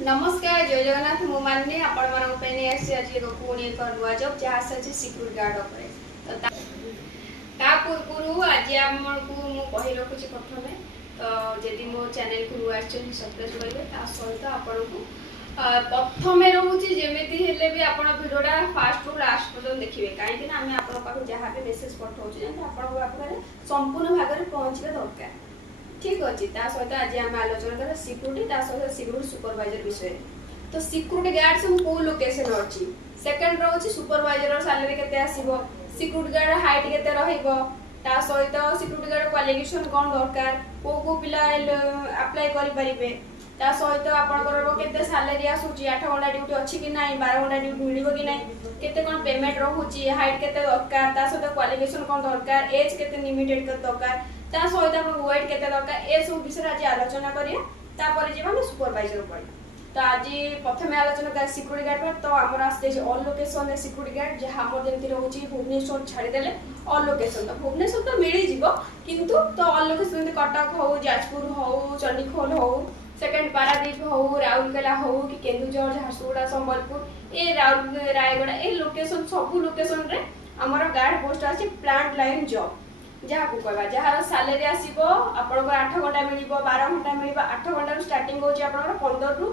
नमस्कार जय जगन्नाथ मु माननी आपण मानक पे नै आसी आज एक पुणी एक नुआ जॉब जहाँ से सिक्योरिटी गार्ड उपरे तो ता पूर्व आज हमको मु कहि रखुची प्रथमे तो जदि मो चैनल को नुआ आछन सब्सक्राइब करिवे ता सहित आपण को प्रथमे रहउची जेमेति हेले भी आपण वीडियोटा फास्ट टू लास्ट पर्यंत देखिबे काहे कि ना हमें आपण पाखु जहाँ भी मेसेज पठाउची जे आपण पाखरे संपूर्ण भाग रे पहुंचबे दरकार ठीक अच्छे सहित आज आम आलोचना करा सिक्यूरिटी सहित सिक्यूरिटी सुपरवाइजर विषय तो सिक्यूरिटी गार्ड सब को लोकेशन अच्छी सेकंड रोची सुपरवाइजर सैलरी केते आसीबो सिक्यूरिटी गार्ड हाइट केते रहिबो ता सहित सिक्यूरिटी गार्ड क्वालिफिकेशन कोन दरकार को पिला अप्लाई करि परिबे ता सहित आपनकर केते सैलरी आसुची 8 घंटा ड्यूटी अछि कि नाही 12 घंटा ड्यूटी मिलिबो कि नाही केते कोन पेमेंट रहउची हाइट केते दरकार ता सहित क्वालिफिकेशन कोन दरकार एज केते लिमिटेड केते दरकार ता सहित अपन वेट केते दरकार ए सब विषय आज आलोचना करिया तापर जे हम सुपरवाइजर पर तो आज प्रथमे आलोचना कर सिक्यूरिटी गार्ड पर तो हमर आस्ते जे ऑल लोकेशन रे सिक्यूरिटी गार्ड जे हमर जेमति रहउची भुवनेश्वर छाडी देले ऑल लोकेशन तो भुवनेश्वर तो मिली जिवो किंतु तो ऑल लोकेशन कटक हो जाजपुर हो चंडीखोल हो सेकंड पारादीप हो राउरकेला हो कि केन्दुझर झारसुगुड़ा संबलपुर ए रायगढ़ ए लोकेशन सब लोकेशन रे हमर गार्ड पोस्ट अछि प्लांट लाइन जॉब जहाँ को कहबा जहाँ सैलरी आसीबो आपन 8 घंटा मिलिबो 12 घंटा मिलिबो 8 घंटा रो स्टार्टिंग होची आपन 15 रु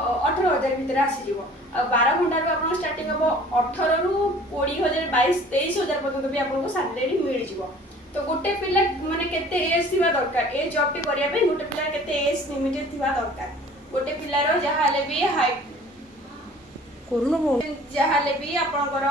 18000 भीतर आसी जिवो 12 घंटा रो आपन स्टार्टिंग हो 18 रु 20000 22 23000 पर्यंत भी आपन को सैलरी मिल जिवो तो गोटे पिला माने केते एज थिबा दरकार ए जॉब टी करिया पे गोटे पिला केते एज लिमिटेड थिबा दरकार गोटे पिला रो जहाँ ले भी हाइट करूनो जहाँ ले भी आपनकर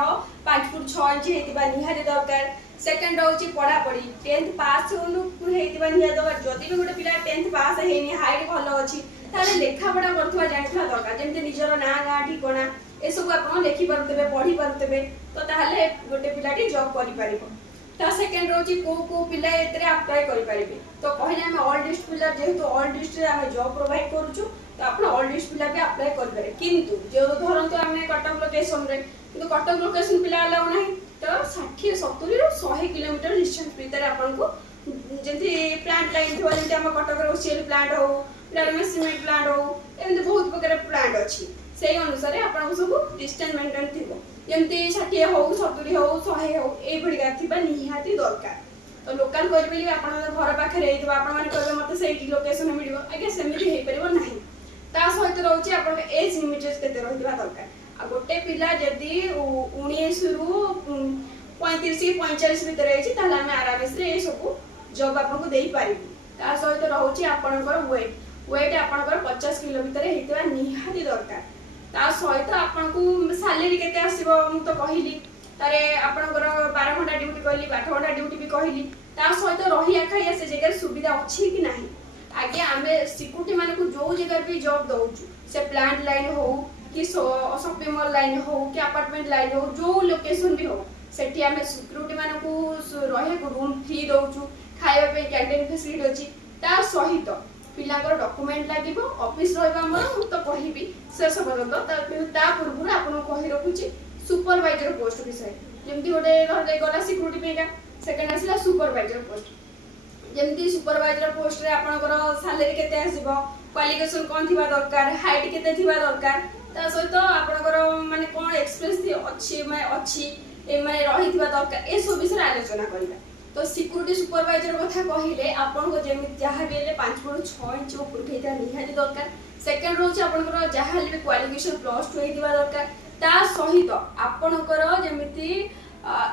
5 फुट 6 इंच हेतिबा निहारी दरकार सेकंड होची पढ़ा पढ़ी 10th पास होनु हेतिबा निहा दरकार जदी भी गोटे पिला 10th पास हेनी हाइट भलो अछि ताले लेखा पढ़ा करथवा जानिथवा दरकार जेमते निजरो ना गा ठिकोना ए सब आपन लेखि परतबे पढ़ी परतबे तो ताले गोटे पिलाटी जॉब करि परिबो ता सेकंड रोची को पिला एतरे अप्लाई करि परिबे तो कहले हम ऑल डिस्ट पिला जेहेतु ऑल डिस्ट रे हम जॉब प्रोवाइड करूछु तो आपण ऑल डिस्ट पिला भी अप्लाई करि पारे किंतु जो धरंतु हम कटक लोकेशन रे किंतु कटक लोकेशन पिला अलाउ नाही तो 60 70 रो 100 किलोमीटर डिस्टेंस भीतर आपण को जेंति प्लांट लाइन थवा जेंति हम कटक रो सीएल प्लांट हो प्लांट सीमेंट प्लांट हो एमते बहुत प्रकार प्लांट अछि सेही अनुसार आपण को सब डिस्टेंस मेंटेन थिबो जेंति 60 हो 70 हो 100 हो ए भडिगा थिबा निहाती दरकार तो लोकल कर बेली आपण घर पाखे रहितबा आपण माने कहबे मते सेही लोकेशन मिलिबो आगे सेमिति हे परिबो नाही ता सहित रहउची आपण एज लिमिटेड केते रहितबा दरकार आ गोटे पिला जदी 19 रु 35 से 45 भीतर रहिछि ताला हम आराम से ए सब जॉब आपन को देई पारिबो ता सहित रहउची आपनकर वेट आपनकर 50 किलो भीतर हेतबा निहाती दरकार ता सहित आपन को सैलरी केते आसीबो हम तो कहिली तारे आपनकर 12 घंटा ड्यूटी कहली 8 घंटा ड्यूटी भी कहिली ता सहित रहिया खाइया से जगह सुविधा अछि कि नाही आगे आमे सिक्यूरिटी माने को जो जगह भी जॉब दउछु से प्लांट लाइन हो कि शॉपिंग मॉल लाइन हो कि अपार्टमेंट लाइन हो जो लोकेशन भी हो सेठी आमे सिक्यूरिटी माने को रहे को रूम फ्री दउछु खाଇବା पे कैंटीन फैसिलिटी अछि ता सहित पिलांकर डॉक्यूमेंट लागिबो ऑफिस रहबा हम तो कहिबी शेष पर्यंत ता पूर्व आपन कहि रखुची सुपरवाइजर पोस्ट विषय जेमती गोटे घर गला सिक्यूरिटी पेगा सेकंड आसीला सुपरवाइजर पोस्ट जेमती सुपरवाइजर पोस्ट रे आपनकर सैलरी केते आसीबो क्वालिफिकेशन कोन थिबा दरकार हाइट केते थिबा दरकार ता सहित आपनकर माने कोन एक्सपीरियंस अछि माने अछि ए माने रही थिबा दरकार ए सब विषय आलोचना करिबा तो सिक्यूरिटी सुपरवाइजर कथा कहिले आपन को जेमि जहा भी ले 5 फुट 6 इंच ऊपर उठैता निहाती दरकार सेकंड रोज आपनकर जहा ले क्वालिफिकेशन +2 हेतिबा दरकार ता सहित आपनकर जेमिति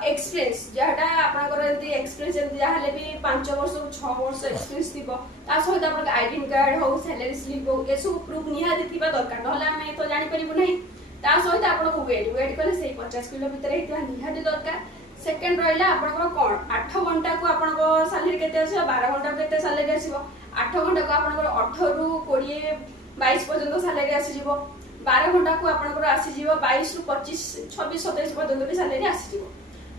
एक्सपीरियंस जहाटा आपनकर एंती एक्सपीरियंस जेमि जहा ले भी 5 वर्ष 6 वर्ष एक्सपीरियंस थिबो ता सहित आपन आईडी कार्ड हो सैलरी स्लिप हो ए सब प्रूफ निहाती थिबा दरकार नहले हम तो जानि परिबो नहीं ता सहित आपन को वेट कले से 50 किलो भीतर हेतिबा निहाती दरकार सेकंड रहिला आपन कोन 8 घंटा को आपन को सैलरी केते आसी 12 घंटा केते सैलरी आसीबो 8 घंटा को आपन को 18 रु 20 22 पर्यंत सैलरी आसी जिवो 12 घंटा को आपन को आसी जिवो 22 रु 25 26 27 पर्यंत भी सैलरी आसी जिवो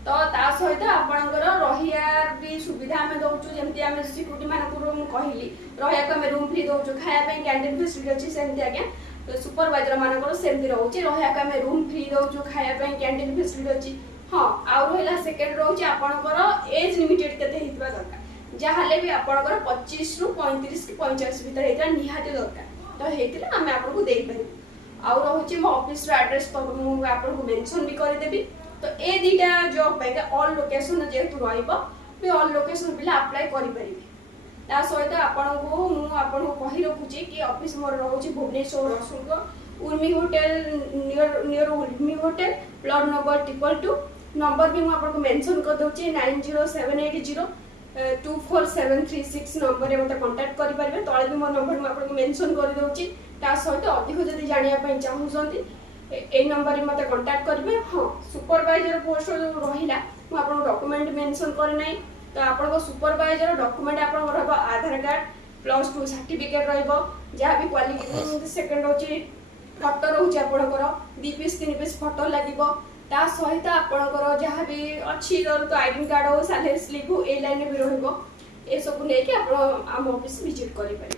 तो ता सहित आपन को रहियार भी सुविधा हमें दउछु जेमति हमें सिक्यूरिटी मान को रूम कहिली रहिया को हमें रूम फ्री दउछु खाया पे कैंटीन फैसिलिटी अछि सेमति आगे तो सुपरवाइजर मान को सेमति रहउछि रहिया को हमें रूम फ्री दउछु खाया पे कैंटीन फैसिलिटी अछि हां आ रहला सेकंड रहउछि आपनकर एज लिमिटेड केते हितबा दरकार जहाले भी आपनकर 25 रु 35 कि 45 भीतर हेता निहाती दरकार तो हेतिले आमे आपको देई पारि आउ रहउची मो ऑफिस रो एड्रेस तो मु आपको मेंशन भी कर देबी। तो ए दीटा जॉब पे ऑल लोकेशन जेतु रहइबो बे ऑल लोकेशन पिला अप्लाई करि परिबे। ता सहित आपको मु आपको कहि रखुची कि ऑफिस मोर रहउची Bhubaneswar Rasulgarh Urmi hotel near Urmi hotel plot number 222 number भी मैं आपको मेंशन कर दोची 9078024736 नंबर रे मते कांटेक्ट करि परबे। तळे भी मो नंबर मैं आपको मेंशन कर दोची। ता सहित अधिक जदि जानिया पय चाहउसंती ए नंबर रे मते कांटेक्ट करबे। हां सुपरवाइजर पोस्ट रहिला मु आपको डॉक्यूमेंट मेंशन कर नै। तो आपको सुपरवाइजर डॉक्यूमेंट आपको रहबो आधार कार्ड +2 सर्टिफिकेट रहइबो जहाँ भी क्वालिफिकेशन सेकंड होची फोटो रहउची आपनकर 2 पीस 3 पीस फोटो लागिबो। ता सहित आपनकर जहाँ भी अच्छी तो आईडी कार्ड हो सैलरी स्लिप हो ए लाइन भी रहइबो। ए सब नै कि आप आम ऑफिस विजिट करि पारे।